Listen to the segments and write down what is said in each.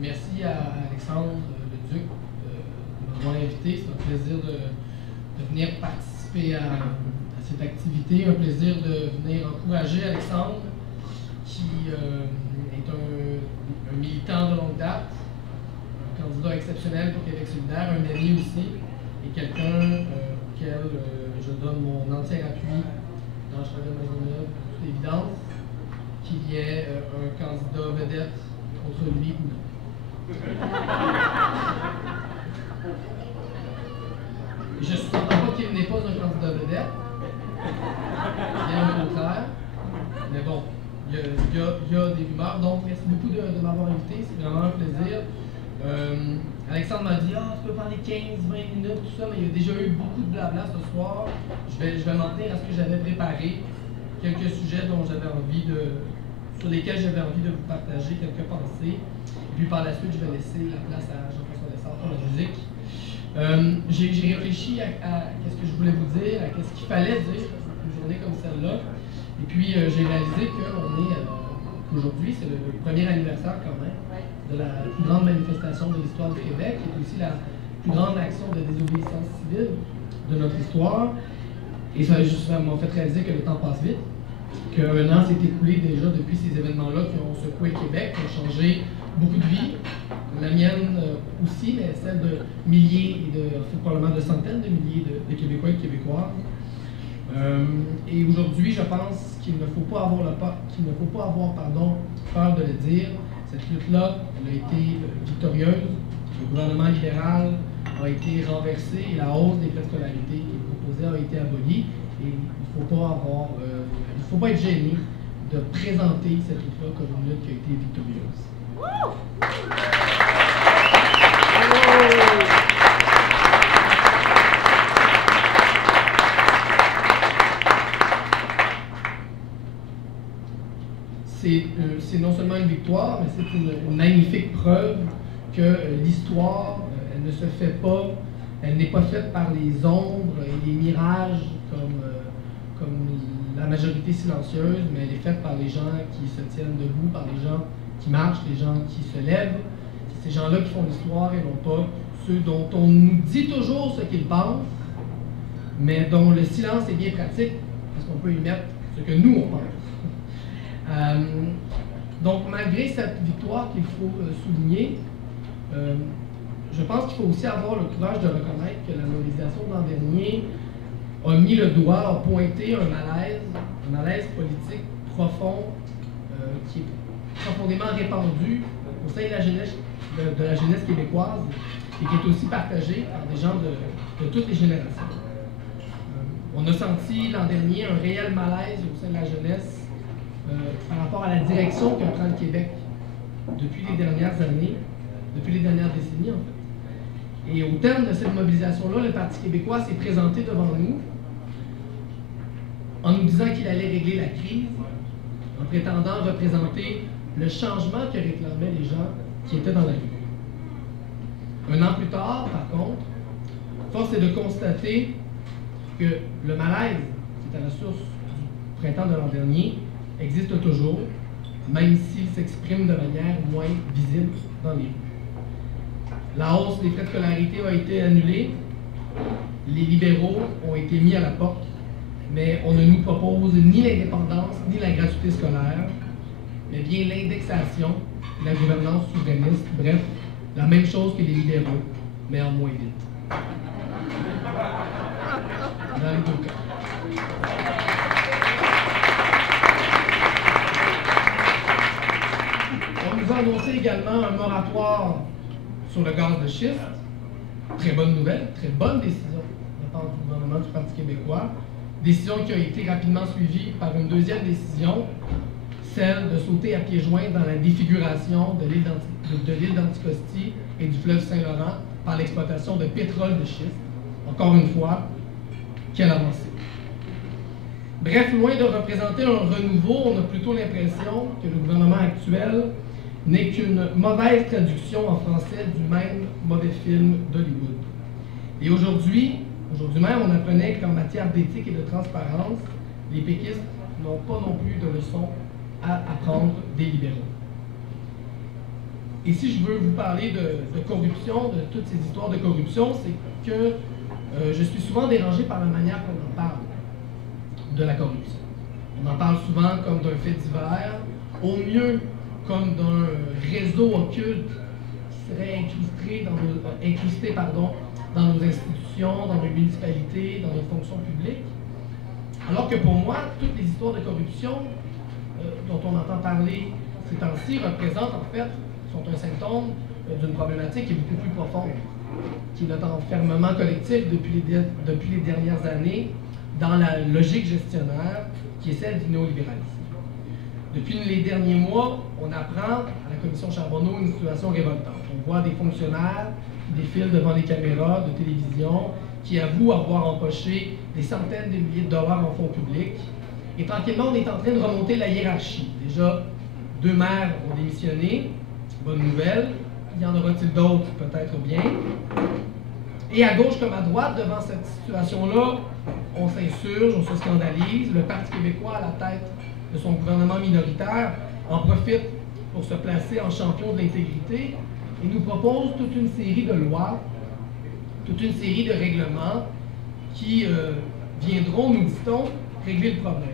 Merci à Alexandre Leduc de m'avoir invité. C'est un plaisir de venir participer à cette activité, un plaisir de venir encourager Alexandre, qui est un militant de longue date, un candidat exceptionnel pour Québec solidaire, un ami aussi, et quelqu'un auquel je donne mon entier appui dans je de Maisonneuve, pour toute évidence, qu'il y ait un candidat vedette contre lui ou non. Je ne sous-entends pas qu'il n'est pas un candidat vedette, bien au contraire, mais bon, il y a des rumeurs, donc merci beaucoup de m'avoir invité, c'est vraiment un plaisir. Alexandre m'a dit, tu peux parler 15-20 minutes, tout ça, mais il y a déjà eu beaucoup de blabla ce soir. Je vais m'en tenir à ce que j'avais préparé, quelques sujets sur lesquels j'avais envie de vous partager quelques pensées. Puis par la suite, je vais laisser la place à Jean-François Lessard pour la musique. J'ai réfléchi à ce que je voulais vous dire, à ce qu'il fallait dire une journée comme celle-là. Et puis j'ai réalisé qu'aujourd'hui, c'est le premier anniversaire quand même de la plus grande manifestation de l'histoire du Québec, qui est aussi la plus grande action de désobéissance civile de notre histoire. Et ça m'a fait réaliser que le temps passe vite, qu'un an s'est écoulé déjà depuis ces événements-là qui ont secoué le Québec, qui ont changé beaucoup de vies, la mienne aussi, mais celle de milliers, probablement de centaines de milliers de Québécois et de Québécoises. Et aujourd'hui, je pense qu'il ne faut pas avoir peur de le dire. Cette lutte-là, elle a été victorieuse. Le gouvernement libéral a été renversé et la hausse des frais de scolarité qui est proposée a été abolie. Et il ne faut pas être gêné de présenter cette lutte-là comme une lutte qui a été victorieuse. C'est non seulement une victoire, mais c'est une magnifique preuve que l'histoire, elle ne se fait pas, elle n'est pas faite par les ombres et les mirages comme la majorité silencieuse, mais elle est faite par les gens qui se tiennent debout, par les gens qui marchent, les gens qui se lèvent. C'est ces gens-là qui font l'histoire et non pas ceux dont on nous dit toujours ce qu'ils pensent, mais dont le silence est bien pratique, parce qu'on peut y mettre ce que nous, on pense. Donc, malgré cette victoire qu'il faut souligner, je pense qu'il faut aussi avoir le courage de reconnaître que la mobilisation de l'an dernier a mis le doigt, a pointé un malaise politique profond qui est profondément répandu au sein de la jeunesse québécoise et qui est aussi partagé par des gens de toutes les générations. On a senti l'an dernier un réel malaise au sein de la jeunesse par rapport à la direction que prend le Québec depuis les dernières années, depuis les dernières décennies en fait. Et au terme de cette mobilisation-là, le Parti québécois s'est présenté devant nous en nous disant qu'il allait régler la crise, en prétendant représenter le changement que réclamaient les gens qui étaient dans la rue. Un an plus tard, par contre, force est de constater que le malaise, qui est à la source du printemps de l'an dernier, existe toujours, même s'il s'exprime de manière moins visible dans les rues. La hausse des frais de scolarité a été annulée, les libéraux ont été mis à la porte, mais on ne nous propose ni l'indépendance ni la gratuité scolaire, mais bien l'indexation et la gouvernance souverainiste, bref, la même chose que les libéraux, mais en moins vite. Dans les deux cas. On nous a annoncé également un moratoire sur le gaz de schiste. Très bonne nouvelle, très bonne décision de la part du gouvernement du Parti québécois. Décision qui a été rapidement suivie par une deuxième décision, celle de sauter à pieds joints dans la défiguration de l'île d'Anticosti et du fleuve Saint-Laurent par l'exploitation de pétrole de schiste. Encore une fois, quelle avancée. Bref, loin de représenter un renouveau, on a plutôt l'impression que le gouvernement actuel n'est qu'une mauvaise traduction en français du même mauvais film d'Hollywood. Et aujourd'hui même, on apprenait qu'en matière d'éthique et de transparence, les péquistes n'ont pas non plus de leçons à apprendre des libéraux. Et si je veux vous parler de corruption, de toutes ces histoires de corruption, c'est que je suis souvent dérangé par la manière qu'on en parle de la corruption. On en parle souvent comme d'un fait divers, au mieux comme d'un réseau occulte qui serait incrusté dans nos institutions, dans nos municipalités, dans nos fonctions publiques. Alors que pour moi, toutes les histoires de corruption dont on entend parler ces temps-ci représentent en fait, sont un symptôme d'une problématique qui est beaucoup plus profonde, qui est notre enfermement collectif depuis les dernières années dans la logique gestionnaire qui est celle du néolibéralisme. Depuis les derniers mois, on apprend à la commission Charbonneau une situation révoltante. On voit des fonctionnaires qui défilent devant les caméras de télévision, qui avouent avoir empoché des centaines de milliers de dollars en fonds publics. Et tranquillement, on est en train de remonter la hiérarchie. Déjà, 2 maires ont démissionné. Bonne nouvelle. Y en aura-t-il d'autres? Peut-être bien. Et à gauche comme à droite, devant cette situation-là, on s'insurge, on se scandalise. Le Parti québécois, à la tête de son gouvernement minoritaire, en profite pour se placer en champion de l'intégrité et nous propose toute une série de lois, toute une série de règlements qui viendront, nous dit-on, régler le problème.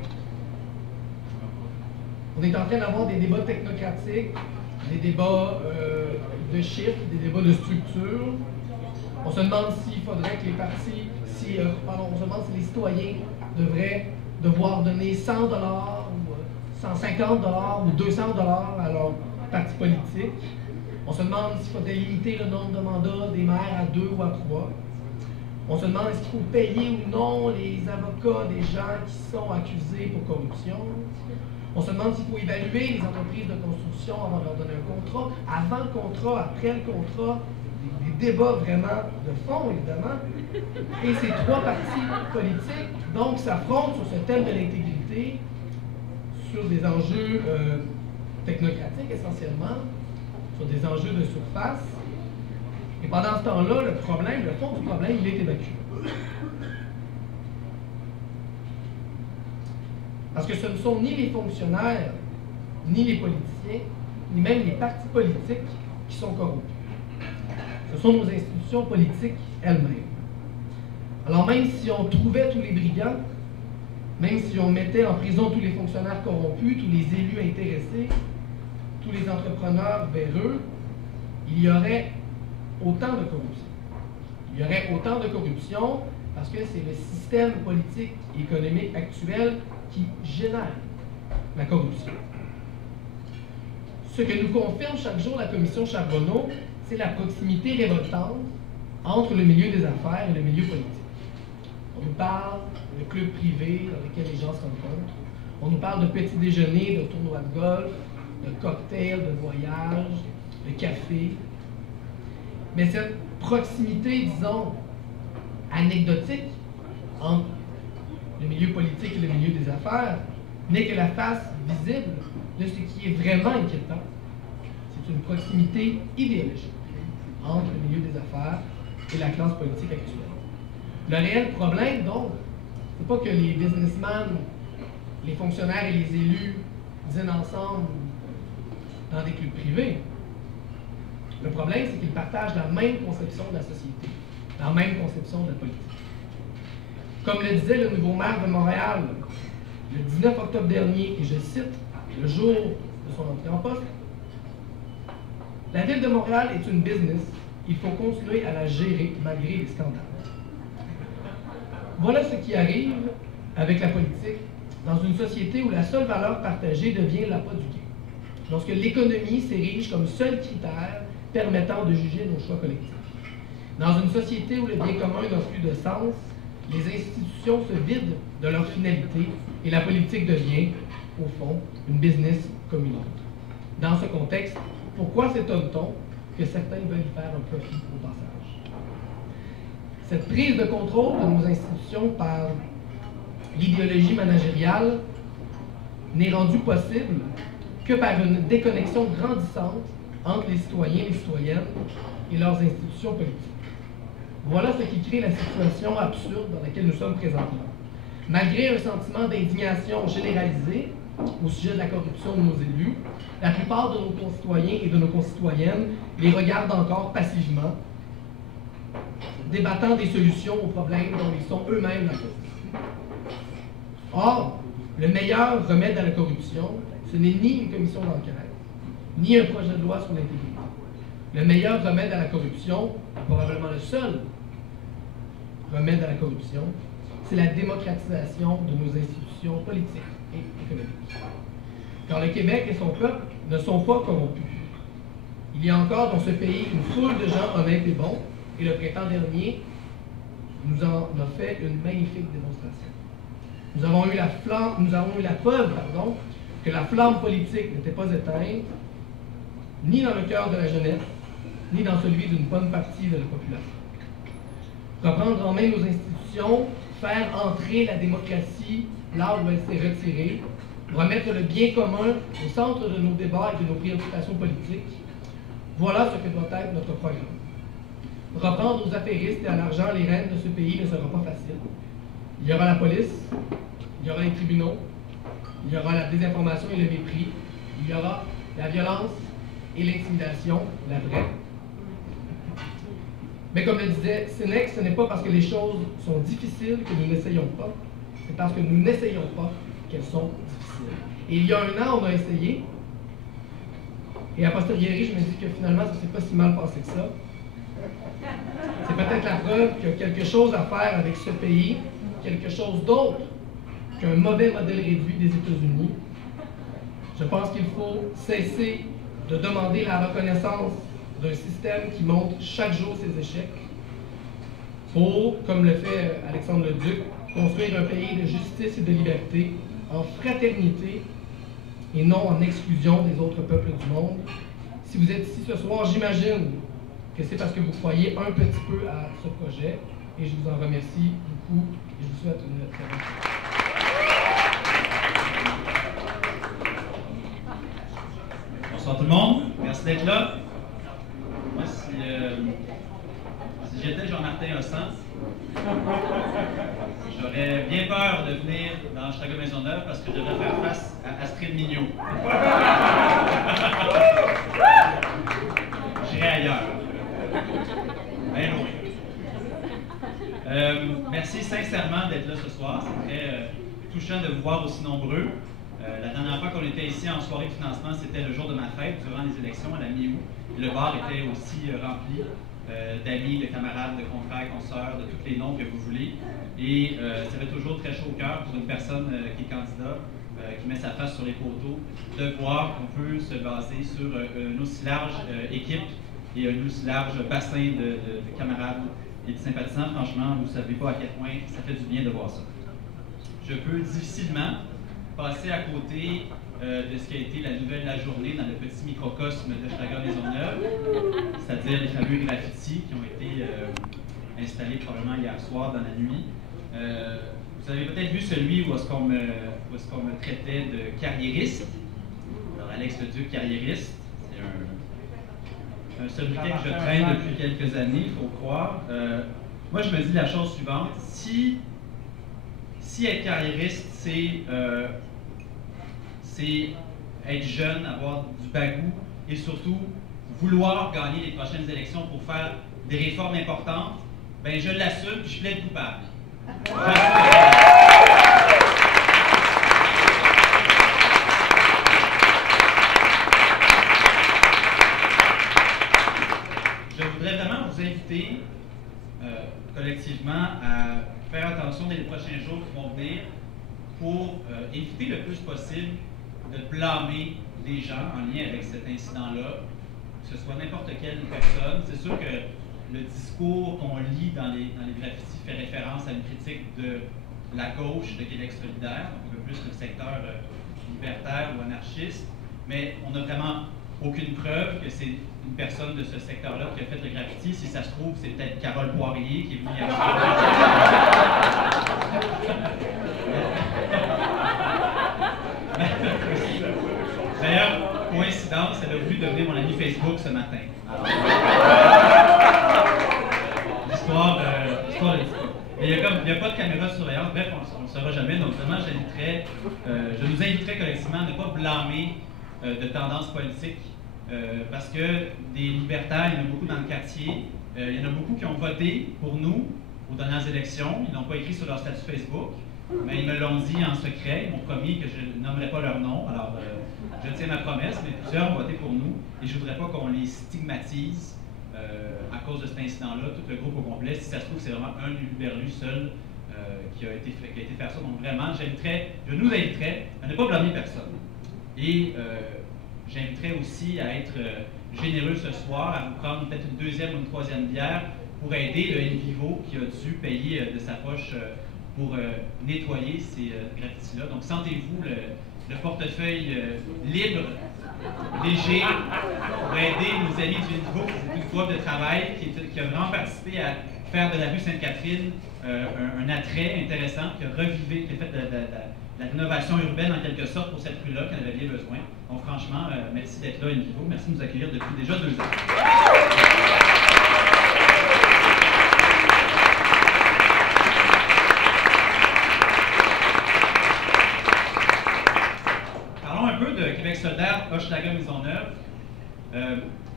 On est en train d'avoir des débats technocratiques, des débats de chiffres, des débats de structure. On se demande s'il faudrait que les partis, on se demande si les citoyens devraient devoir donner 100 $, ou 150 $ ou 200 $ à leur parti politique. On se demande s'il faudrait limiter le nombre de mandats des maires à 2 ou à 3. On se demande s'il faut payer ou non les avocats des gens qui sont accusés pour corruption. On se demande s'il faut évaluer les entreprises de construction avant de leur donner un contrat, avant le contrat, après le contrat. Des débats vraiment de fond, évidemment. Et ces 3 partis politiques, donc, s'affrontent sur ce thème de l'intégrité, sur des enjeux technocratiques essentiellement, sur des enjeux de surface. Et pendant ce temps-là, le fond du problème, il est évacué. Parce que ce ne sont ni les fonctionnaires, ni les politiciens, ni même les partis politiques qui sont corrompus. Ce sont nos institutions politiques elles-mêmes. Alors même si on trouvait tous les brigands, même si on mettait en prison tous les fonctionnaires corrompus, tous les élus intéressés, tous les entrepreneurs véreux, il y aurait autant de corruption. Il y aurait autant de corruption parce que c'est le système politique et économique actuel qui génère la corruption. Ce que nous confirme chaque jour la commission Charbonneau, c'est la proximité révoltante entre le milieu des affaires et le milieu politique. On nous parle de clubs privés dans lesquels les gens se rencontrent. On nous parle de petits déjeuners, de tournois de golf, de cocktails, de voyages, de café. Mais cette proximité, disons, anecdotique entre le milieu politique et le milieu des affaires n'est que la face visible de ce qui est vraiment inquiétant. C'est une proximité idéologique entre le milieu des affaires et la classe politique actuelle. Le réel problème, donc, c'est pas que les businessmen, les fonctionnaires et les élus dînent ensemble dans des clubs privés. Le problème, c'est qu'ils partagent la même conception de la société, la même conception de la politique. Comme le disait le nouveau maire de Montréal le 19 octobre dernier, et je cite, le jour de son entrée en poste, « La ville de Montréal est une business. Il faut continuer à la gérer malgré les scandales. » Voilà ce qui arrive avec la politique dans une société où la seule valeur partagée devient l'appât du gain. Lorsque l'économie s'érige comme seul critère permettant de juger nos choix collectifs. Dans une société où le bien commun n'a plus de sens, les institutions se vident de leur finalité et la politique devient, au fond, une business comme une autre. Dans ce contexte, pourquoi s'étonne-t-on que certains veulent y faire un profit au passage? Cette prise de contrôle de nos institutions par l'idéologie managériale n'est rendue possible que par une déconnexion grandissante entre les citoyens et les citoyennes et leurs institutions politiques. Voilà ce qui crée la situation absurde dans laquelle nous sommes présentement. Malgré un sentiment d'indignation généralisé au sujet de la corruption de nos élus, la plupart de nos concitoyens et de nos concitoyennes les regardent encore passivement, débattant des solutions aux problèmes dont ils sont eux-mêmes la cause. Or, le meilleur remède à la corruption, ce n'est ni une commission d'enquête, ni un projet de loi sur l'intégrité. Le meilleur remède à la corruption, probablement le seul remède à la corruption, c'est la démocratisation de nos institutions politiques et économiques. Car le Québec et son peuple ne sont pas corrompus. Il y a encore dans ce pays une foule de gens honnêtes et bons, et le printemps dernier nous en a fait une magnifique démonstration. Nous avons eu la preuve que la flamme politique n'était pas éteinte, ni dans le cœur de la jeunesse, ni dans celui d'une bonne partie de la population. Reprendre en main nos institutions, faire entrer la démocratie là où elle s'est retirée, remettre le bien commun au centre de nos débats et de nos préoccupations politiques, voilà ce que doit être notre programme. Reprendre aux affairistes et à l'argent les rênes de ce pays ne sera pas facile. Il y aura la police, il y aura les tribunaux, il y aura la désinformation et le mépris, il y aura la violence et l'intimidation, la vraie. Mais comme le disait Sénèque, ce n'est pas parce que les choses sont difficiles que nous n'essayons pas, c'est parce que nous n'essayons pas qu'elles sont difficiles. Et il y a un an, on a essayé, et a posteriori, je me dis que finalement, ça ne s'est pas si mal passé que ça. C'est peut-être la preuve qu'il y a quelque chose à faire avec ce pays, quelque chose d'autre qu'un mauvais modèle réduit des États-Unis. Je pense qu'il faut cesser de demander la reconnaissance d'un système qui montre chaque jour ses échecs pour, comme le fait Alexandre Leduc, construire un pays de justice et de liberté, en fraternité et non en exclusion des autres peuples du monde. Si vous êtes ici ce soir, j'imagine que c'est parce que vous croyez un petit peu à ce projet et je vous en remercie beaucoup et je vous souhaite une très bonne journée. Bonsoir tout le monde, merci d'être là. Moi, si j'étais Jean-Martin Hossan, j'aurais bien peur de venir dans Chicago Maisonneuve parce que je devrais faire face à Astrid Mignot. J'irai ailleurs. Bien loin. Merci sincèrement d'être là ce soir. C'est très touchant de vous voir aussi nombreux. La dernière fois qu'on était ici en soirée de financement, c'était le jour de ma fête, durant les élections à la mi-août. Le bar était aussi rempli d'amis, de camarades, de confrères, consoeurs, de tous les noms que vous voulez. Et ça fait toujours très chaud au cœur pour une personne qui est candidat, qui met sa face sur les poteaux, de voir qu'on peut se baser sur une aussi large équipe et un aussi large bassin de camarades et de sympathisants. Franchement, vous ne savez pas à quel point ça fait du bien de voir ça. Je peux difficilement passer à côté de ce qui a été la nouvelle de la journée dans le petit microcosme de Chicago Maisonneuve, c'est-à-dire les fameux graffitis qui ont été installés probablement hier soir dans la nuit. Vous avez peut-être vu celui où est-ce qu'on me traitait de carriériste. Alors Alex Leduc, carriériste, c'est un sobriquet que je traîne depuis quelques années, il faut croire. Moi, je me dis la chose suivante. Si être carriériste, c'est être jeune, avoir du bagou et surtout vouloir gagner les prochaines élections pour faire des réformes importantes, ben je l'assume et je plaide coupable. actions dans les prochains jours qui vont venir pour éviter le plus possible de blâmer les gens en lien avec cet incident-là, que ce soit n'importe quelle personne. C'est sûr que le discours qu'on lit dans les graffitis fait référence à une critique de la gauche de Québec solidaire, donc un peu plus le secteur libertaire ou anarchiste, mais on n'a vraiment aucune preuve que c'est une personne de ce secteur-là qui a fait le graffiti. Si ça se trouve, c'est peut-être Carole Poirier qui est venue D'ailleurs, coïncidence, elle a voulu devenir mon ami Facebook ce matin. L'histoire de l'histoire. Mais il n'y a pas de caméra de surveillance, bref, on ne le saura jamais. Donc vraiment, je nous inviterais collectivement à ne pas blâmer de tendances politiques, parce que des libertaires, il y en a beaucoup dans le quartier. Il y en a beaucoup qui ont voté pour nous aux dernières élections. Ils n'ont pas écrit sur leur statut Facebook, mais ils me l'ont dit en secret. Ils m'ont promis que je ne nommerai pas leur nom. Alors, je tiens ma promesse, mais plusieurs ont voté pour nous. Et je ne voudrais pas qu'on les stigmatise à cause de cet incident-là, tout le groupe au complet. Si ça se trouve, c'est vraiment un Huluberlu seul qui a été faire ça. Donc vraiment, je nous inviterais à ne pas blâmer personne. Et j'inviterais aussi à être généreux ce soir, à vous prendre peut-être une deuxième ou une troisième bière pour aider le Envivo qui a dû payer de sa poche pour nettoyer ces graffitis-là. Donc sentez-vous le portefeuille libre, léger, pour aider nos amis du Envivo, c'est une groupe de travail qui a vraiment participé à faire de la rue Sainte-Catherine un attrait intéressant, qui a fait de la rénovation urbaine en quelque sorte pour cette rue-là, qui en avait bien besoin. Donc franchement, merci d'être là, Envivo. Merci de nous accueillir depuis déjà 2 ans. Parlons un peu de Québec solidaire, Hochelaga Maisonneuve.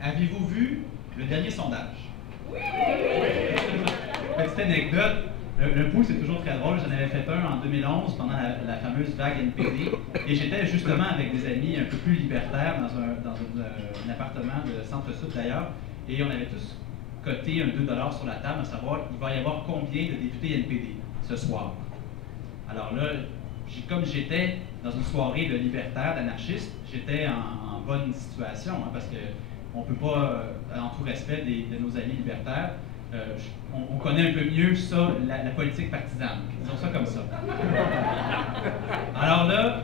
Avez-vous vu le dernier sondage? Petite anecdote. Le pouls, c'est toujours très drôle. J'en avais fait un en 2011 pendant la fameuse vague NPD. Et j'étais justement avec des amis un peu plus libertaires dans un appartement de Centre-Sud d'ailleurs. Et on avait tous coté un 2 $ sur la table, à savoir il va y avoir combien de députés NPD ce soir. Alors là, comme j'étais dans une soirée de libertaires, d'anarchistes, j'étais en bonne situation, hein, parce qu'on ne peut pas, en tout respect de nos amis libertaires, on connaît un peu mieux ça, la politique partisane. Disons ça comme ça. Alors là,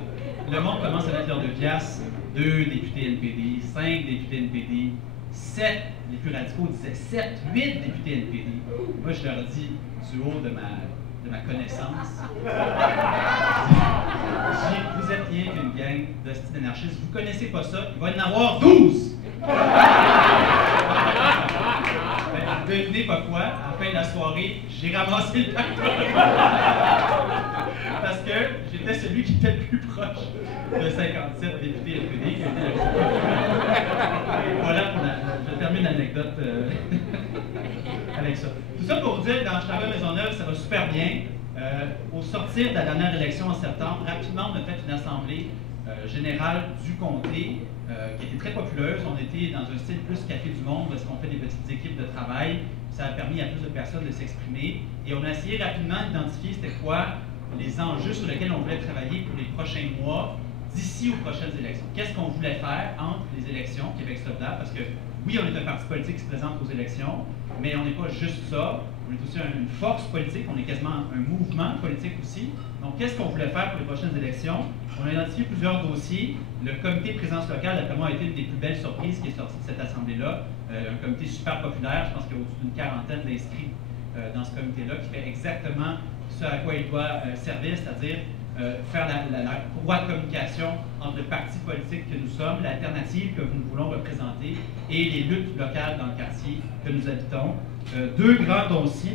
le monde commence à mettre l'heure de pièce. 2 députés NPD, 5 députés NPD, 7, les plus radicaux disaient 7, 8 députés NPD. Moi, je leur dis, du haut de ma connaissance, vous êtes rien qu'une gang d'hosties d'anarchistes, vous connaissez pas ça, il va y en avoir 12! Devinez pas quoi, à la fin de la soirée, j'ai ramassé le pactole. Parce que j'étais celui qui était le plus proche de 57 députés NPD. Voilà, je termine l'anecdote avec ça. Tout ça pour vous dire que dans Hochelaga Maisonneuve, ça va super bien. Au sortir de la dernière élection en septembre, rapidement, on a fait une assemblée générale du comté qui était très populeuse. On était dans un style plus Café du Monde parce qu'on fait des petites équipes de travail. Ça a permis à plus de personnes de s'exprimer. Et on a essayé rapidement d'identifier c'était quoi les enjeux sur lesquels on voulait travailler pour les prochains mois d'ici aux prochaines élections. Qu'est-ce qu'on voulait faire entre les élections Québec solidaire? Parce que oui, on est un parti politique qui se présente aux élections, mais on n'est pas juste ça. On est aussi une force politique, on est quasiment un mouvement politique aussi. Donc, qu'est-ce qu'on voulait faire pour les prochaines élections? On a identifié plusieurs dossiers. Le comité de présence locale, d'après moi, a été une des plus belles surprises qui est sortie de cette assemblée-là. Un comité super populaire, je pense qu'il y a au-dessus d'une quarantaine d'inscrits dans ce comité-là, qui fait exactement ce à quoi il doit servir, c'est-à-dire faire la courroie de communication entre le parti politique que nous sommes, l'alternative que nous voulons représenter et les luttes locales dans le quartier que nous habitons. 3 grands dossiers,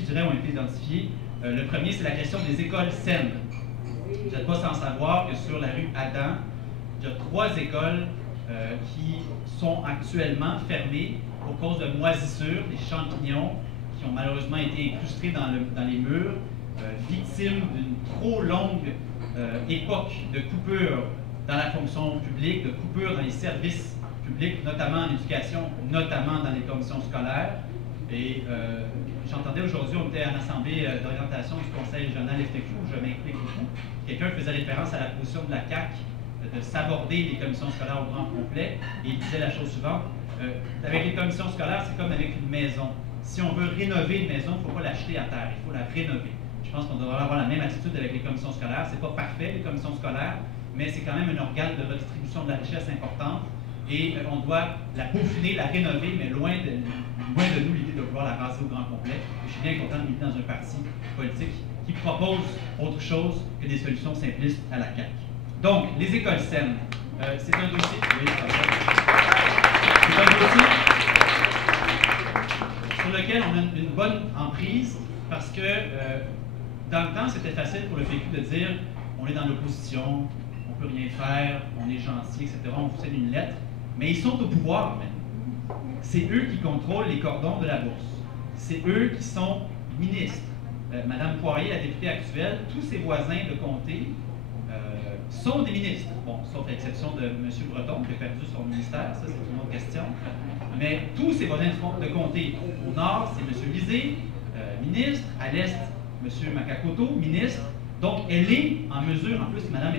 je dirais, ont été identifiés. Le premier, c'est la question des écoles saines. Vous n'êtes pas sans savoir que sur la rue Adam, il y a 3 écoles qui sont actuellement fermées pour cause de moisissures, des champignons qui ont malheureusement été incrustés dans les murs, victimes d'une trop longue époque de coupures dans la fonction publique, de coupures dans les services publics, notamment en éducation, notamment dans les commissions scolaires. Et j'entendais aujourd'hui, on était à l'Assemblée d'orientation du Conseil régional FTQ, où je m'implique beaucoup. Quelqu'un faisait référence à la position de la CAQ de s'aborder les commissions scolaires au grand complet, et il disait la chose suivante. Avec les commissions scolaires, c'est comme avec une maison. Si on veut rénover une maison, il ne faut pas l'acheter à terre, il faut la rénover. Je pense qu'on devrait avoir la même attitude avec les commissions scolaires. Ce n'est pas parfait, les commissions scolaires, mais c'est quand même un organe de redistribution de la richesse importante. Et on doit la peaufiner, la rénover, mais loin de nous l'idée de vouloir la raser au grand complet. Je suis bien content de militer dans un parti politique qui propose autre chose que des solutions simplistes à la CAQ. Donc, les écoles saines, c'est un dossier. Oui, c'est un dossier sur lequel on a une bonne emprise parce que dans le temps, c'était facile pour le PQ de dire on est dans l'opposition, on ne peut rien faire, on est gentil, etc. On vous send une lettre. Mais ils sont au pouvoir maintenant. C'est eux qui contrôlent les cordons de la bourse. C'est eux qui sont ministres. Madame Poirier, la députée actuelle, tous ses voisins de comté sont des ministres. Bon, sauf à l'exception de M. Breton, qui a perdu son ministère, ça c'est une autre question. Mais tous ses voisins de comté, au nord, c'est M. Lisée, ministre, à l'est, M. Makakoto, ministre. Donc, elle est en mesure, en plus, Mme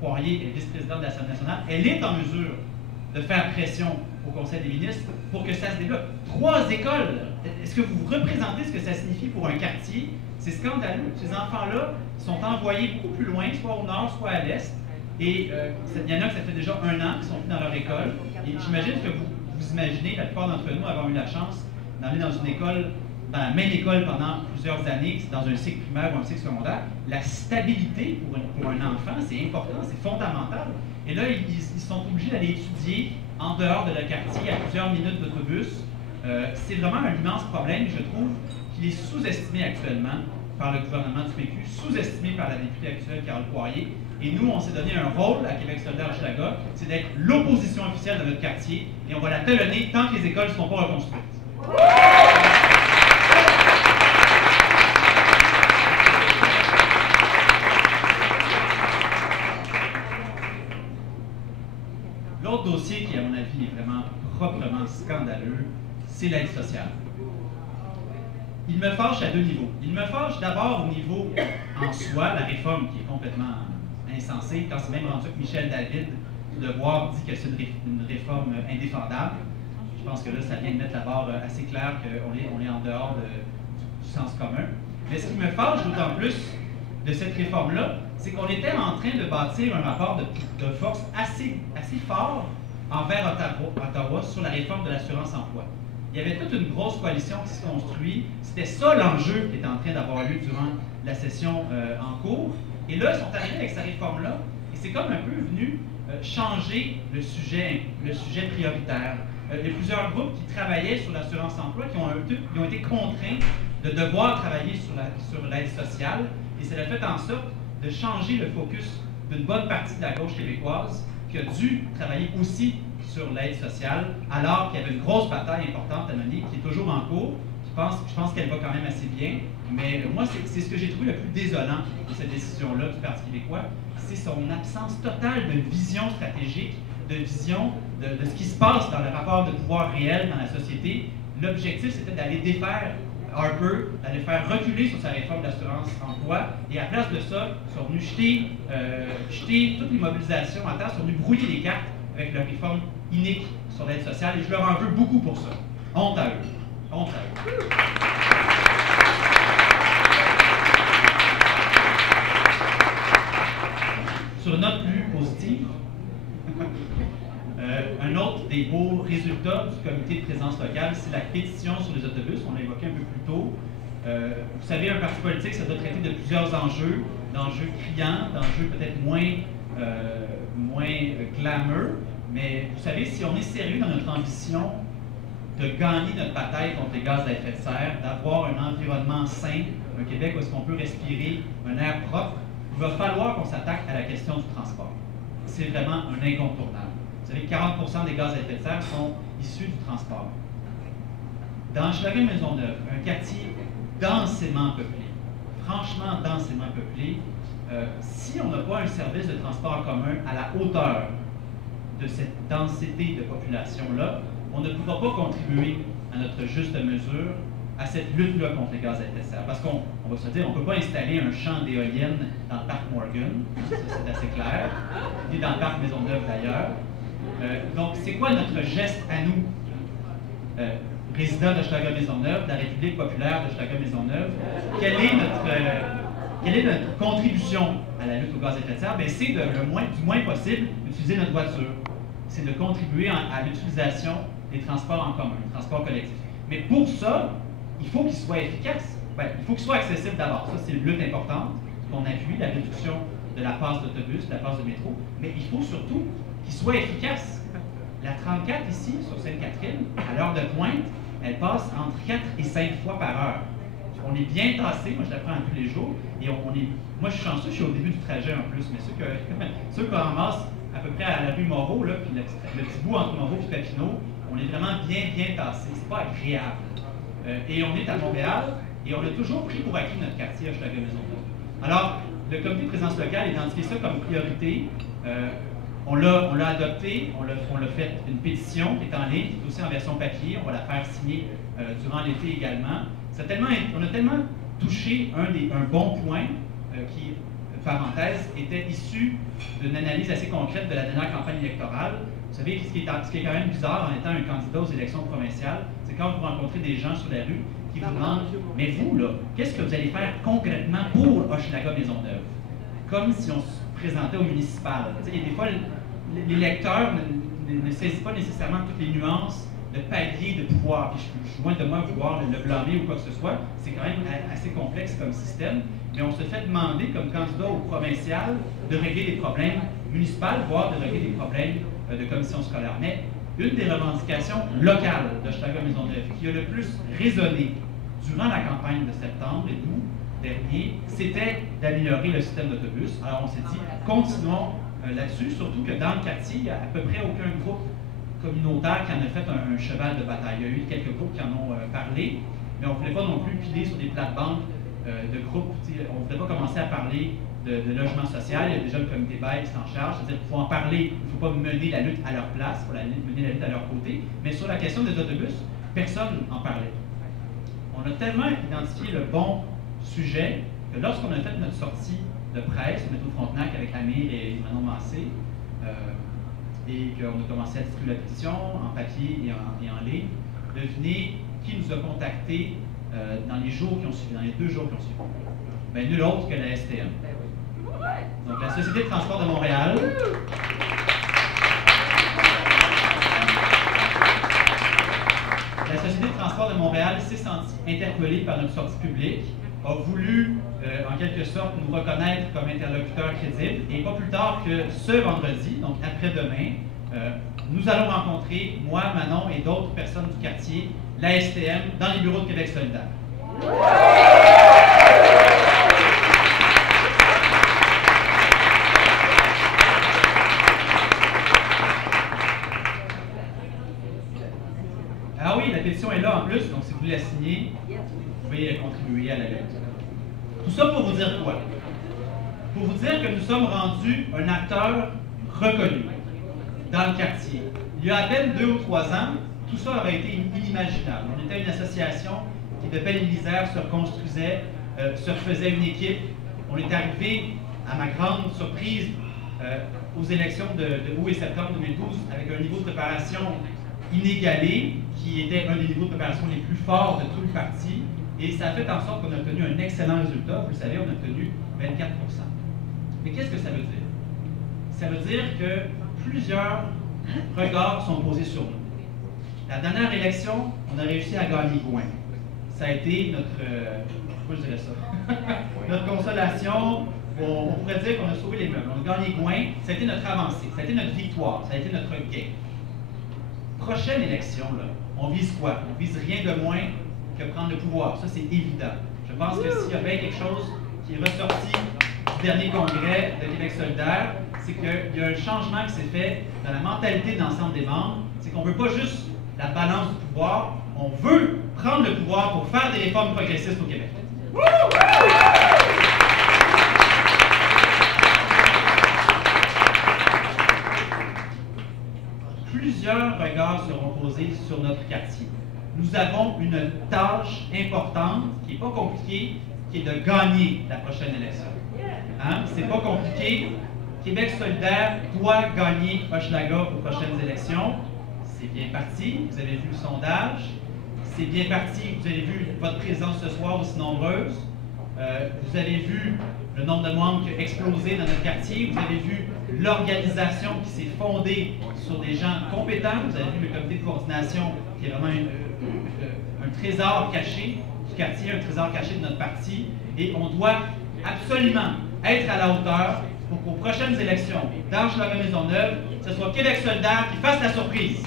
Poirier est vice-présidente de l'Assemblée nationale, elle est en mesure de faire pression au Conseil des ministres pour que ça se développe. 3 écoles! Est-ce que vous représentez ce que ça signifie pour un quartier? C'est scandaleux. Ces enfants-là sont envoyés beaucoup plus loin, soit au nord, soit à l'est. Et il y en a que ça fait déjà 1 an qu'ils sont plus dans leur école. Et j'imagine que vous imaginez, la plupart d'entre nous avoir eu la chance d'aller dans une école, dans la même école pendant plusieurs années, dans un cycle primaire ou un cycle secondaire. La stabilité pour un enfant, c'est important, c'est fondamental. Et là, ils sont obligés d'aller étudier en dehors de leur quartier, à plusieurs minutes d'autobus. C'est vraiment un immense problème, je trouve, qu'il est sous-estimé actuellement par le gouvernement du PQ, sous-estimé par la députée actuelle, Carole Poirier. Et nous, on s'est donné un rôle à Québec solidaire Hochelaga, c'est d'être l'opposition officielle de notre quartier, et on va la talonner tant que les écoles ne seront pas reconstruites. L'autre dossier qui, à mon avis, est vraiment proprement scandaleux, c'est l'aide sociale. Il me fâche à 2 niveaux. Il me fâche d'abord au niveau en soi, la réforme qui est complètement insensée, quand c'est même rendu que Michel David, de Devoir, dit que c'est une réforme indéfendable. Je pense que là, ça vient de mettre la barre assez claire qu'on est en dehors du sens commun. Mais ce qui me fâche d'autant plus de cette réforme-là, c'est qu'on était en train de bâtir un rapport de force assez fort envers Ottawa sur la réforme de l'assurance-emploi. Il y avait toute une grosse coalition qui se construit. C'était ça l'enjeu qui était en train d'avoir lieu durant la session en cours. Et là, ils sont arrivés avec cette réforme-là, et c'est comme un peu venu changer le sujet prioritaire. Il y a plusieurs groupes qui travaillaient sur l'assurance-emploi qui ont été contraints de devoir travailler sur l'aide sociale, et ça a fait en sorte de changer le focus d'une bonne partie de la gauche québécoise qui a dû travailler aussi sur l'aide sociale, alors qu'il y avait une grosse bataille importante à mener, qui est toujours en cours. Je pense qu'elle va quand même assez bien, mais moi, c'est ce que j'ai trouvé le plus désolant de cette décision-là du Parti québécois, c'est son absence totale de vision stratégique, de vision de ce qui se passe dans le rapport de pouvoir réel dans la société. L'objectif, c'était d'aller défaire Harper, d'aller faire reculer sur sa réforme d'assurance-emploi, et à la place de ça, ils sont venus jeter toutes les mobilisations à terre, ils sont venus brouiller les cartes avec leur réforme inique sur l'aide sociale, et je leur en veux beaucoup pour ça. Honte à eux. Honte à eux. Sur une note plus positive, un autre des beaux résultats du comité de présence locale, c'est la pétition sur les autobus, on l'a évoqué un peu plus tôt. Vous savez, un parti politique, ça doit traiter de plusieurs enjeux, d'enjeux criants, d'enjeux peut-être moins glamour, mais vous savez, si on est sérieux dans notre ambition de gagner notre bataille contre les gaz à effet de serre, d'avoir un environnement sain, un Québec où est-ce qu'on peut respirer un air propre, il va falloir qu'on s'attaque à la question du transport. C'est vraiment un incontournable. Vous savez, 40% des gaz à effet de serre sont issus du transport. Dans Hochelaga-Maisonneuve, un quartier densément peuplé, franchement densément peuplé, si on n'a pas un service de transport en commun à la hauteur de cette densité de population-là, on ne pourra pas contribuer à notre juste mesure à cette lutte-là contre les gaz à effet de serre. Parce qu'on va se dire, on ne peut pas installer un champ d'éoliennes dans le parc Morgan, ça c'est assez clair, ni dans le parc Maisonneuve d'ailleurs. Donc, c'est quoi notre geste à nous, résidents de Hochelaga-Maisonneuve, de la République populaire de Hochelaga-Maisonneuve? Quelle est notre contribution à la lutte aux gaz à effet de serre? C'est du moins possible d'utiliser notre voiture. C'est de contribuer à l'utilisation des transports en commun, des transports collectifs. Mais pour ça, il faut qu'il soit efficace. Il faut qu'il soit accessible d'abord. Ça, c'est une lutte importante qu'on appuie, la réduction de la passe d'autobus, de la passe de métro. Mais il faut surtout qu'il soit efficace. La 34 ici, sur Sainte-Catherine, à l'heure de pointe, elle passe entre 4 et 5 fois par heure. On est bien tassé, moi je la prends tous les jours, et moi je suis chanceux, je suis au début du trajet en plus, mais ceux qu'on ramasse à peu près à la rue Moreau, là, puis le petit bout entre Moreau et Papineau, on est vraiment bien tassé, c'est pas agréable. Et on est à Montréal, et on a toujours pris pour acquis notre quartier à Hochelaga-Maisonneuve. Alors, le comité de présence locale a identifié ça comme priorité. On l'a adopté, on l'a fait une pétition qui est en ligne, qui est aussi en version papier, on va la faire signer durant l'été également. On a tellement touché un bon point qui, parenthèse, était issu d'une analyse assez concrète de la dernière campagne électorale. Vous savez, ce qui est quand même bizarre en étant un candidat aux élections provinciales, c'est quand vous rencontrez des gens sur la rue qui vous demandent « Mais vous, là, qu'est-ce que vous allez faire concrètement pour Hochelaga-Maisonneuve? » Comme si on se présentait au municipal. Il y a des fois, les lecteurs ne saisissent pas nécessairement toutes les nuances de palier de pouvoir. Puis je suis loin de moi vouloir le blâmer ou quoi que ce soit. C'est quand même assez complexe comme système. Mais on se fait demander, comme candidat au provincial, de régler des problèmes municipaux, voire de régler des problèmes de commission scolaire. Mais une des revendications locales de Hochelaga-Maisonneuve qui a le plus résonné durant la campagne de septembre et d'août dernier, c'était d'améliorer le système d'autobus. Alors on s'est dit, continuons là-dessus, surtout que dans le quartier, il n'y a à peu près aucun groupe communautaire qui en a fait un cheval de bataille. Il y a eu quelques groupes qui en ont parlé, mais on ne voulait pas non plus piler sur des plates-bandes de groupes. On ne voulait pas commencer à parler de logement social. Il y a déjà le comité BAIL qui est en charge, c'est-à-dire qu'il faut en parler, il ne faut pas mener la lutte à leur place, il faut mener la lutte à leur côté. Mais sur la question des autobus, personne n'en parlait. On a tellement identifié le bon sujet que lorsqu'on a fait notre sortie de presse au métro Frontenac avec Amir et Manon Massé, et qu'on a commencé à distribuer la pétition en papier et en ligne, devinez qui nous a contactés dans les jours qui ont suivi, dans les 2 jours qui ont suivi. Bien, nul autre que la STM. Donc, la Société de transport de Montréal. La Société de transport de Montréal s'est sentie interpellée par notre sortie publique, a voulu, en quelque sorte, nous reconnaître comme interlocuteurs crédibles, et pas plus tard que ce vendredi, donc après-demain, nous allons rencontrer, moi, Manon et d'autres personnes du quartier, la STM, dans les bureaux de Québec solidaire. Ah oui, la pétition est là en plus, donc si vous la signez, vous pouvez contribuer à la lutte. Tout ça pour vous dire quoi? Pour vous dire que nous sommes rendus un acteur reconnu dans le quartier. Il y a à peine 2 ou 3 ans, tout ça aurait été inimaginable. On était une association qui, de belle et misère, se reconstruisait, se refaisait une équipe. On est arrivé, à ma grande surprise, aux élections de août et septembre 2012 avec un niveau de préparation inégalé, qui était un des niveaux de préparation les plus forts de tout le parti. Et ça a fait en sorte qu'on a obtenu un excellent résultat. Vous le savez, on a obtenu 24%. Mais qu'est-ce que ça veut dire? Ça veut dire que plusieurs regards sont posés sur nous. La dernière élection, on a réussi à gagner Gouin. Ça a été notre... pourquoi je dirais ça? Notre consolation. On pourrait dire qu'on a sauvé les meubles. On a gagné Gouin. Ça a été notre avancée. Ça a été notre victoire. Ça a été notre gain. Prochaine élection, là, on vise quoi? On vise rien de moins que prendre le pouvoir. Ça, c'est évident. Je pense que s'il y a bien quelque chose qui est ressorti du dernier congrès de Québec solidaire, c'est qu'il y a un changement qui s'est fait dans la mentalité de l'ensemble des membres. C'est qu'on ne veut pas juste la balance du pouvoir, on veut prendre le pouvoir pour faire des réformes progressistes au Québec. Plusieurs regards seront posés sur notre quartier. nous avons une tâche importante, qui n'est pas compliquée, qui est de gagner la prochaine élection. Hein? C'est pas compliqué. Québec solidaire doit gagner Hochelaga aux prochaines élections. C'est bien parti. Vous avez vu le sondage. C'est bien parti. Vous avez vu votre présence ce soir aussi nombreuse. Vous avez vu le nombre de membres qui a explosé dans notre quartier. Vous avez vu l'organisation qui s'est fondée sur des gens compétents. Vous avez vu le comité de coordination qui est vraiment un trésor caché du quartier, un trésor caché de notre parti. Et on doit absolument être à la hauteur pour qu'aux prochaines élections d'Hochelaga-Maisonneuve, ce soit Québec solidaire qui fasse la surprise.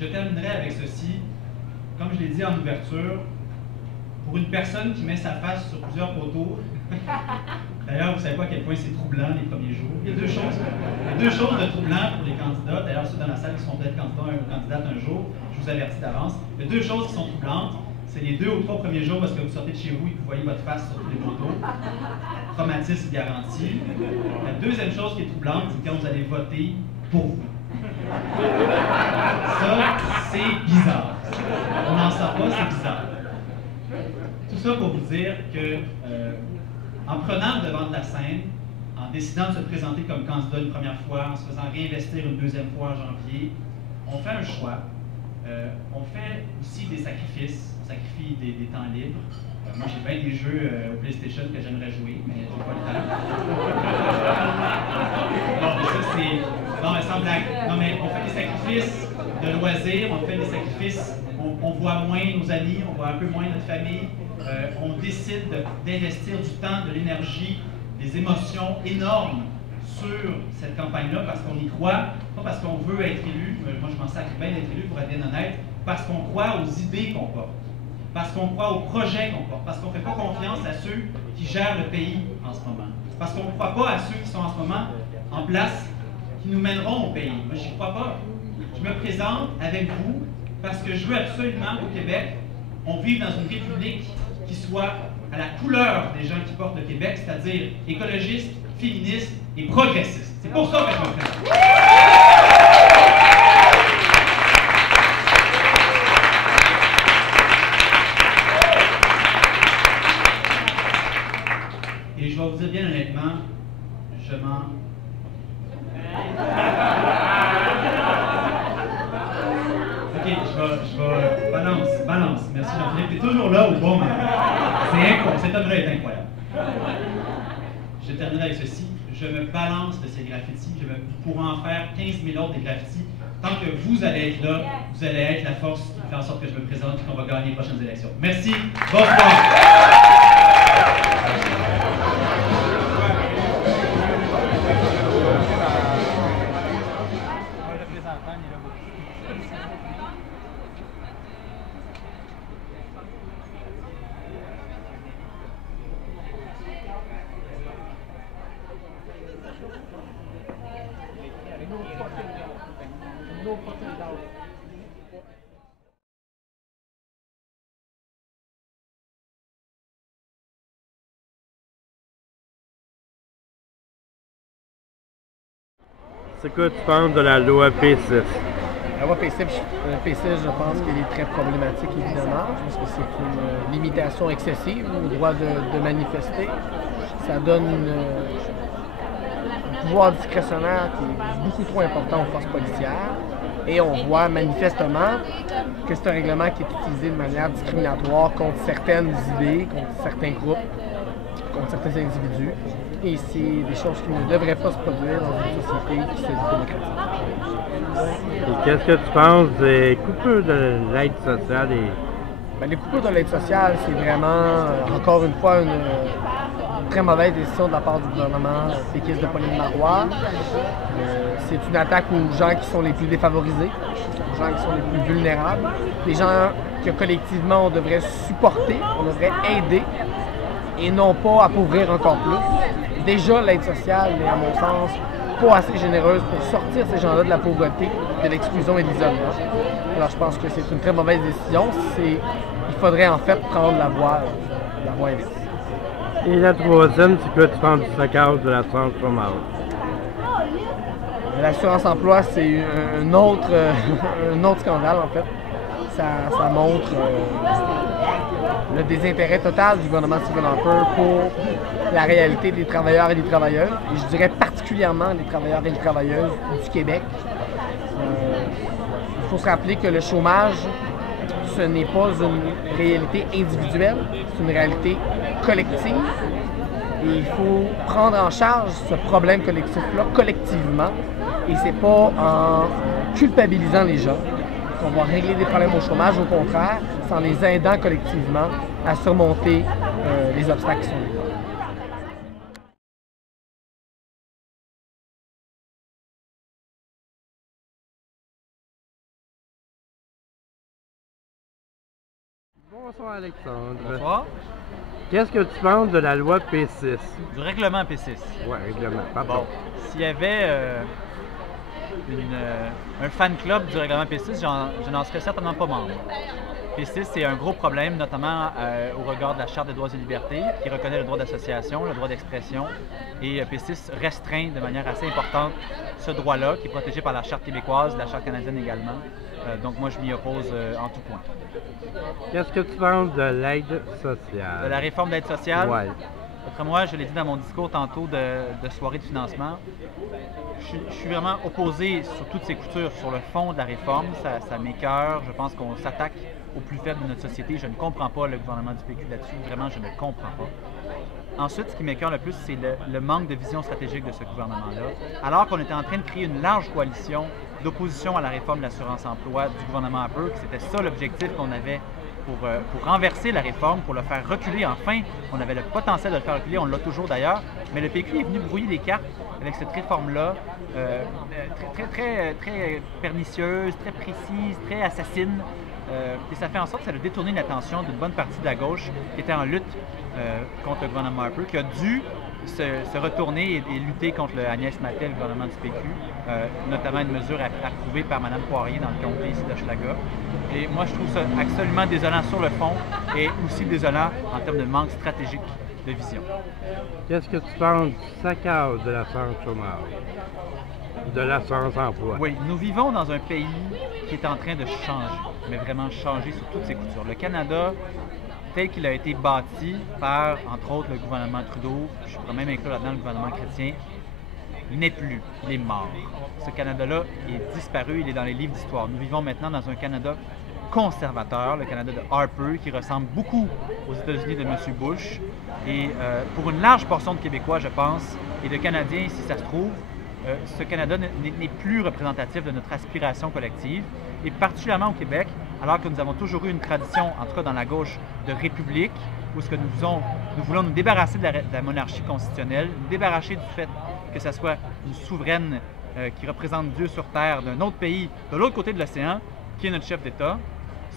Je terminerai avec ceci. Comme je l'ai dit en ouverture, pour une personne qui met sa face sur plusieurs poteaux, d'ailleurs, vous ne savez pas à quel point c'est troublant les premiers jours. Il y a deux choses de troublant pour les candidats. D'ailleurs, ceux dans la salle qui sont peut-être candidats ou candidates un jour, je vous avertis d'avance. Il y a deux choses qui sont troublantes. C'est les 2 ou 3 premiers jours parce que vous sortez de chez vous et que vous voyez votre face sur tous les poteaux. Traumatisme garanti. La deuxième chose qui est troublante, c'est quand vous allez voter pour vous. Ça, c'est bizarre. On n'en sort pas, c'est bizarre. Tout ça pour vous dire que, en prenant le devant de la scène, en décidant de se présenter comme candidat une première fois, en se faisant réinvestir une deuxième fois en janvier, on fait un choix. On fait aussi des sacrifices. On sacrifie des temps libres. Moi, j'ai bien des jeux au PlayStation que j'aimerais jouer, mais j'ai pas le temps. Bon, mais ça, c'est... Non, mais sans blague. Non, mais on fait des sacrifices de loisirs, on fait des sacrifices... On voit moins nos amis, on voit un peu moins notre famille. On décide d'investir du temps, de l'énergie, des émotions énormes sur cette campagne-là parce qu'on y croit, pas parce qu'on veut être élu. Moi, je m'en sacre bien d'être élu, pour être bien honnête, parce qu'on croit aux idées qu'on porte, parce qu'on croit aux projets qu'on porte, parce qu'on ne fait pas confiance à ceux qui gèrent le pays en ce moment, parce qu'on ne croit pas à ceux qui sont en ce moment en place, qui nous mèneront au pays. Moi, j'y crois pas. Je me présente avec vous parce que je veux absolument qu'au Québec, on vive dans une république qui soit à la couleur des gens qui portent le Québec, c'est-à-dire écologiste, féministe et progressiste. C'est pour ça que je me présente. Et je vais vous dire bien honnêtement, je m'en... Ok, je vais... Balance. Merci Jean-Philippe. T'es toujours là au bon moment. C'est incroyable. Cet homme-là est incroyable. Je terminerai avec ceci. Je me balance de ces graffitis. Je pourrais en faire 15 000 autres des graffitis. Tant que vous allez être là, vous allez être la force qui fait en sorte que je me présente et qu'on va gagner les prochaines élections. Merci. Bonsoir. C'est quoi tu penses de la loi P6? La loi P6, je pense qu'elle est très problématique, évidemment. Je pense que c'est une limitation excessive au droit de manifester. Ça donne un pouvoir discrétionnaire qui est beaucoup trop important aux forces policières. Et on voit manifestement que c'est un règlement qui est utilisé de manière discriminatoire contre certaines idées, contre certains groupes, contre certains individus. Et c'est des choses qui ne devraient pas se produire dans une société qui se dit démocratique. Et qu'est-ce que tu penses des coupures de l'aide sociale? Les coupures de l'aide sociale, c'est vraiment, encore une fois, une très mauvaise décision de la part du gouvernement péquiste de Pauline Marois. C'est une attaque aux gens qui sont les plus défavorisés, aux gens qui sont les plus vulnérables, les gens que collectivement on devrait supporter, on devrait aider et non pas appauvrir encore plus. Déjà, l'aide sociale est, à mon sens, pas assez généreuse pour sortir ces gens-là de la pauvreté, de l'exclusion et de l'isolement. Alors, je pense que c'est une très mauvaise décision. Il faudrait en fait prendre la voie inverse. Et la troisième, c'est quoi tu penses du saccage de l'assurance chômage? L'assurance emploi, c'est un autre scandale en fait. Ça montre le désintérêt total du gouvernement Stephen Harper pour la réalité des travailleurs et des travailleuses, et je dirais particulièrement des travailleurs et des travailleuses du Québec. Il faut se rappeler que le chômage, ce n'est pas une réalité individuelle, c'est une réalité collective. Et il faut prendre en charge ce problème collectif-là collectivement, et c'est pas en culpabilisant les gens qu'on va régler des problèmes au chômage, au contraire, c'est en les aidant collectivement à surmonter les obstacles qui sont là. Bonsoir Alexandre. Bonsoir. Qu'est-ce que tu penses de la loi P6? Du règlement P6. Ouais, règlement, pardon. Bon, s'il y avait un fan club du règlement P6, je n'en serais certainement pas membre. P6, c'est un gros problème, notamment au regard de la Charte des droits et libertés, qui reconnaît le droit d'association, le droit d'expression, et P6 restreint de manière assez importante ce droit-là, qui est protégé par la Charte québécoise, la Charte canadienne également. Donc moi, je m'y oppose en tout point. Qu'est-ce que tu penses de l'aide sociale? De la réforme d'aide sociale? Ouais. D'après moi, je l'ai dit dans mon discours tantôt de soirée de financement, je suis vraiment opposé sur toutes ces coutures, sur le fond de la réforme. Ça m'écoeure. Je pense qu'on s'attaque aux plus faibles de notre société. Je ne comprends pas le gouvernement du PQ là-dessus. Vraiment, je ne comprends pas. Ensuite, ce qui m'écoeure le plus, c'est le manque de vision stratégique de ce gouvernement-là. Alors qu'on était en train de créer une large coalition d'opposition à la réforme de l'assurance-emploi du gouvernement Harper, que c'était ça l'objectif qu'on avait pour renverser la réforme, pour le faire reculer enfin. On avait le potentiel de le faire reculer, on l'a toujours d'ailleurs, mais le PQ est venu brouiller les cartes avec cette réforme-là, très pernicieuse, très précise, très assassine. Et ça fait en sorte que ça a détourné l'attention d'une bonne partie de la gauche qui était en lutte contre le gouvernement Harper, qui a dû se retourner et lutter contre Agnès Mattel, le gouvernement du PQ, notamment une mesure approuvée par Mme Poirier dans le comté ici d'Hochelaga. Et moi, je trouve ça absolument désolant sur le fond et aussi désolant en termes de manque stratégique de vision. Qu'est-ce que tu penses du saccage de l'assurance chômage? De l'assurance emploi? Oui, nous vivons dans un pays qui est en train de changer, mais vraiment changer sur toutes ses coutures. Le Canada, tel qu'il a été bâti par, entre autres, le gouvernement Trudeau, je pourrais même inclure là-dedans le gouvernement chrétien, il n'est plus, il est mort. Ce Canada-là est disparu, il est dans les livres d'histoire. Nous vivons maintenant dans un Canada conservateur, le Canada de Harper, qui ressemble beaucoup aux États-Unis de M. Bush. Et pour une large portion de Québécois, je pense, et de Canadiens, si ça se trouve, ce Canada n'est plus représentatif de notre aspiration collective, et particulièrement au Québec, alors que nous avons toujours eu une tradition, en tout cas dans la gauche, de république, où ce que nous voulons nous débarrasser de la monarchie constitutionnelle, nous débarrasser du fait que ce soit une souveraine qui représente Dieu sur terre d'un autre pays, de l'autre côté de l'océan, qui est notre chef d'État.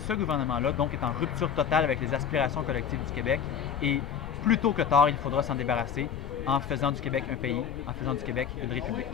Ce gouvernement-là, donc, est en rupture totale avec les aspirations collectives du Québec, et plus tôt que tard, il faudra s'en débarrasser en faisant du Québec un pays, en faisant du Québec une république.